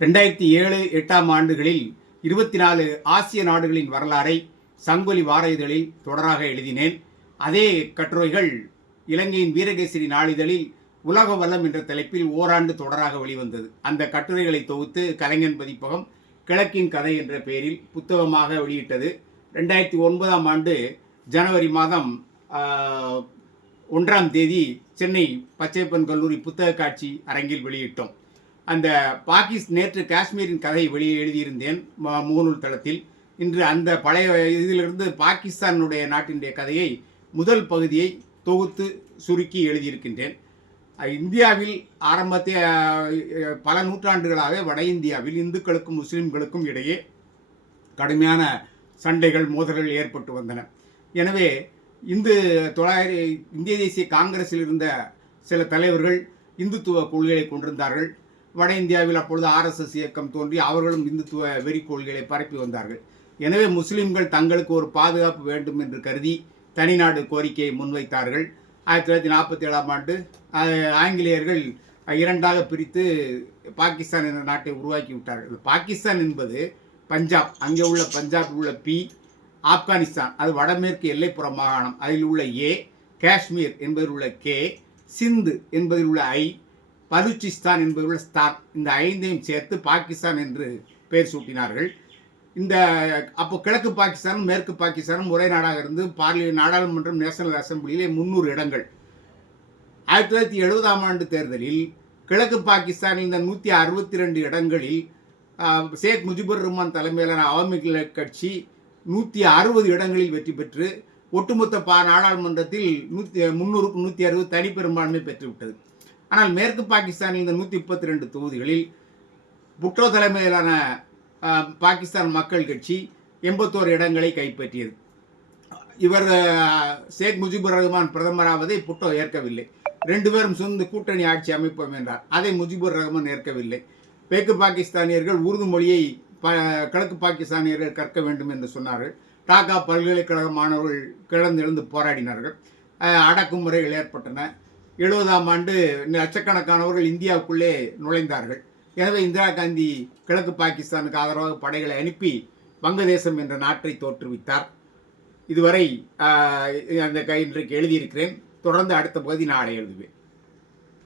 2007-8ஆம் ஆண்டுகளில் 24 ஆசிய நாடுகளின் வரலாறை சங்கொலி வார இதழில் தொடராக எழுதினேன். அதே கட்டுரைகள் இலங்கையின் வீரகேசரி நாளிதழில் உலக வல்லம் என்ற தலைப்பில் ஓராண்டு தொடராக வெளிவந்தது. அந்த கட்டுரைகளை தொகுத்து கலைஞன் பதிப்பகம் கிழக்கின் கதை என்ற பெயரில் புத்தகமாக வெளியிட்டது. 2009ஆம் ஆண்டு ஜனவரி மாதம் 1ஆம் தேதி சென்னை பச்சையப்பன் கல்லூரி புத்தக காட்சி அரங்கில் வெளியிட்டோம். அந்த நேற்று காஷ்மீரின் கதை வெளியே எழுதியிருந்தேன் முகநூல் தளத்தில். இன்று அந்த பழைய இதிலிருந்து பாகிஸ்தானுடைய நாட்டினுடைய கதையை முதல் பகுதியை தொகுத்து சுருக்கி எழுதியிருக்கின்றேன். இந்தியாவில் ஆரம்பத்தை பல நூற்றாண்டுகளாக வட இந்தியாவில் இந்துக்களுக்கும் முஸ்லிம்களுக்கும் இடையே கடுமையான சண்டைகள் மோதல்கள் ஏற்பட்டு வந்தன. எனவே இந்திய தேசிய காங்கிரஸில் இருந்த சில தலைவர்கள் இந்துத்துவ கொள்கைகளை கொண்டிருந்தார்கள். வட இந்தியாவில் அப்பொழுது RSS இயக்கம் தோன்றி அவர்களும் இந்துத்துவ வெறி கொள்கைகளை பரப்பி வந்தார்கள். எனவே முஸ்லிம்கள் தங்களுக்கு ஒரு பாதுகாப்பு வேண்டும் என்று கருதி தனிநாடு கோரிக்கையை முன்வைத்தார்கள். 1947ஆம் ஆண்டு ஆங்கிலேயர்கள் இரண்டாக பிரித்து பாகிஸ்தான் என்ற நாட்டை உருவாக்கி விட்டார்கள். பாகிஸ்தான் என்பது பஞ்சாப், அங்கே உள்ள பஞ்சாபில் உள்ள P, ஆப்கானிஸ்தான் அது வடமேற்கு எல்லைப்புற மாகாணம், அதில் உள்ள A, காஷ்மீர் என்பதில் உள்ள K, சிந்து என்பதில் உள்ள I, பலுச்சிஸ்தான் என்பதில் உள்ள ஸ்தான், இந்த 5ஐயும் சேர்த்து பாகிஸ்தான் என்று பெயர் சூட்டினார்கள். அப்போ கிழக்கு பாகிஸ்தானும் மேற்கு பாகிஸ்தானும் ஒரே நாடாக இருந்து நாடாளுமன்றம் நேஷனல் அசம்பிளியிலே 300 இடங்கள். 1970ஆம் ஆண்டு தேர்தலில் கிழக்கு பாகிஸ்தானில் இந்த 162 இடங்களில் ஷேக் முஜிபுர் ரஹ்மான் தலைமையிலான அவாமி லீக் கட்சி 160 இடங்களில் வெற்றி பெற்று ஒட்டுமொத்த நாடாளுமன்றத்தில் 300க்கு 160 தனிப்பெரும்பான்மை பெற்றுவிட்டது. ஆனால் மேற்கு பாகிஸ்தானில் இந்த 132 தொகுதிகளில் புட்டோ தலைமையிலான பாகிஸ்தான் மக்கள் கட்சி 81 இடங்களை கைப்பற்றியது. இவர் ஷேக் முஜிபுர் ரஹ்மான் பிரதமராவதை புட்டோ ஏற்கவில்லை. 2 பேரும் சொந்த கூட்டணி ஆட்சி அமைப்போம் என்றார். அதை முஜிபுர் ரஹ்மான் ஏற்கவில்லை. மேற்கு பாகிஸ்தானியர்கள் உருது மொழியை கிழக்கு பாகிஸ்தானியர்கள் கற்க வேண்டும் என்று சொன்னார்கள். டாக்கா பல்கலைக்கழக மாணவர்கள் கிளர்ந்தெழுந்து போராடினார்கள். அடக்குமுறைகள் ஏற்பட்டன. 70ஆம் ஆண்டு லட்சக்கணக்கானவர்கள் இந்தியாவுக்குள்ளே நுழைந்தார்கள். எனவே இந்திரா காந்தி கிழக்கு பாகிஸ்தானுக்கு ஆதரவாக படைகளை அனுப்பி வங்கதேசம் என்ற நாட்டை தோற்றுவித்தார். இதுவரை இன்றைக்கு எழுதியிருக்கிறேன். தொடர்ந்து அடுத்த பகுதி நாளை எழுதுவேன்.